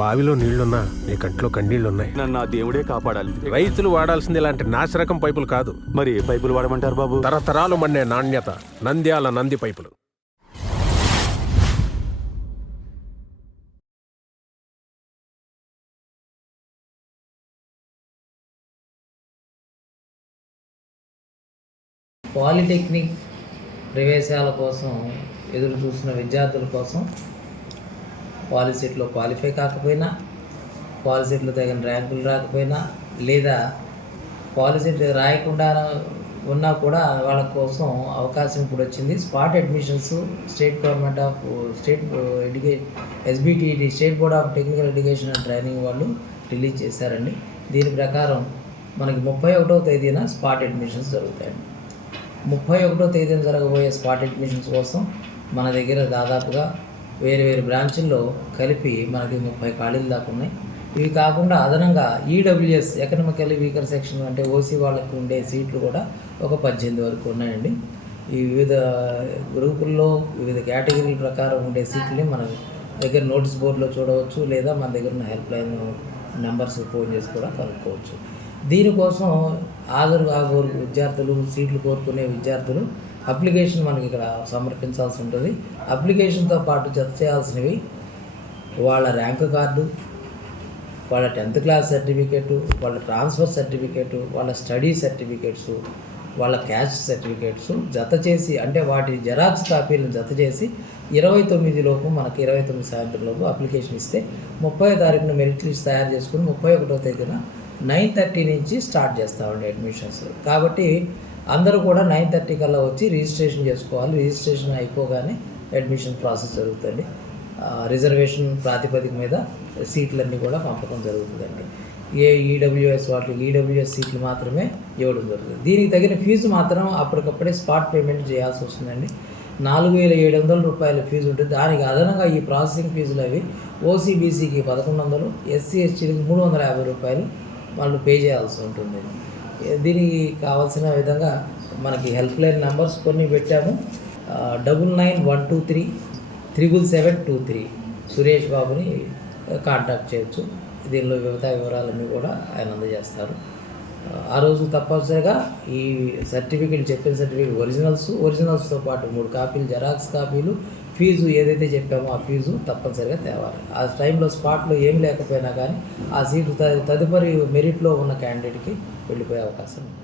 బావిలో నీళ్లున్నా నీ కంట్లో కన్నీళ్లున్నాయి. నన్ను ఆ దేవుడే కాపాడాలి. రైతులు వాడాల్సింది ఇలాంటి నాసిరకం పైపులు కాదు. మరి ఏ పైపులు వాడమంటారు బాబు? తరతరాలు మన్నే నాణ్యత నంద్యాల నంది పైపులు. పాలిటెక్నిక్ ప్రవేశాల కోసం ఎదురు చూస్తున్న విద్యార్థుల కోసం పాలిసెట్లో క్వాలిఫై కాకపోయినా, పాలిసెట్లో తగిన ర్యాంకులు రాకపోయినా, లేదా పాలిసెట్ రాయకుండా ఉన్నా కూడా వాళ్ళ కోసం అవకాశం ఇప్పుడు వచ్చింది. Spot admissions state government of state SBTED state board of technical education and training వాళ్ళు రిలీజ్ చేశారండి. దీని ప్రకారం మనకి 31వ తేదీన స్పాట్ అడ్మిషన్స్ జరుగుతాయండి. 31వ తేదీన జరగబోయే స్పాట్ అడ్మిషన్స్ కోసం మన దగ్గర దాదాపుగా వేరు బ్రాంచుల్లో కలిపి మనకి 30 ఖాళీలు దాకా ఉన్నాయి. ఇవి కాకుండా అదనంగా ఈడబ్ల్యూఎస్ ఎకనామికల్లీ వీకర్ సెక్షన్ అంటే ఓసీ వాళ్ళకి ఉండే సీట్లు కూడా ఒక 18 వరకు ఉన్నాయండి. ఈ వివిధ గ్రూపుల్లో వివిధ కేటగిరీల ప్రకారం ఉండే సీట్లని మన దగ్గర నోటీస్ బోర్డులో చూడవచ్చు, లేదా మన దగ్గర ఉన్న హెల్ప్ లైన్ నెంబర్స్ ఫోన్ చేసి కూడా కనుక్కోవచ్చు. దీనికోసం హాజరు కాబోరు విద్యార్థులు, సీట్లు కోరుకునే విద్యార్థులు అప్లికేషన్ మనకి ఇక్కడ సమర్పించాల్సి ఉంటుంది. అప్లికేషన్తో పాటు జత చేయాల్సినవి వాళ్ళ ర్యాంకు కార్డు, వాళ్ళ 10th క్లాస్ సర్టిఫికేటు, వాళ్ళ ట్రాన్స్ఫర్ సర్టిఫికేటు, వాళ్ళ స్టడీ సర్టిఫికేట్స్, వాళ్ళ క్యాస్ట్ సర్టిఫికేట్స్ జత చేసి, అంటే వాటి జెరాక్స్ కాపీలను జత చేసి 29 లోపు మనకి 29 సాయంత్రం లోపు అప్లికేషన్ ఇస్తే 30వ తారీఖున మెరిట్ లిస్ట్ తయారు చేసుకుని 31వ తేదీన 9:30 నుంచి స్టార్ట్ చేస్తామండి అడ్మిషన్స్. కాబట్టి అందరూ కూడా 9:30 కల్లా వచ్చి రిజిస్ట్రేషన్ చేసుకోవాలి. రిజిస్ట్రేషన్ అయిపోగానే అడ్మిషన్ ప్రాసెస్ జరుగుతుంది. రిజర్వేషన్ ప్రాతిపదిక మీద సీట్లన్నీ కూడా పంపకం జరుగుతుందండి. ఈడబ్ల్యూఎస్ వాళ్ళకి ఈడబ్ల్యూఎస్ సీట్లు మాత్రమే ఇవ్వడం జరుగుతుంది. దీనికి తగిన ఫీజు మాత్రం అప్పటికప్పుడే స్పాట్ పేమెంట్ చేయాల్సి వస్తుందండి. 4,700 రూపాయల ఫీజు ఉంటుంది. దానికి అదనంగా ఈ ప్రాసెసింగ్ ఫీజులు అవి ఓసీబీసీకి 1,100, ఎస్సీ ఎస్టీలకి 350 రూపాయలు వాళ్ళు పే చేయాల్సి ఉంటుంది. దీనికి కావాల్సిన విధంగా మనకి హెల్ప్ లైన్ నెంబర్స్ కొన్ని పెట్టాము. 9912377723 సురేష్ బాబుని కాంటాక్ట్ చేయొచ్చు. దీనిలో వివరాలన్నీ కూడా ఆయన అందజేస్తారు. ఆ రోజు తప్పనిసరిగా ఈ సర్టిఫికేట్, చెప్పిన సర్టిఫికేట్ ఒరిజినల్స్తో పాటు 3 కాపీలు జెరాక్స్ కాపీలు, ఫీజు ఏదైతే చెప్పామో ఆ ఫీజు తప్పనిసరిగా తేవాలి. ఆ టైంలో స్పాట్లో ఏం లేకపోయినా కానీ ఆ సీటు తదుపరి మెరిట్లో ఉన్న క్యాండిడేట్కి వెళ్ళిపోయే అవకాశం ఉంది.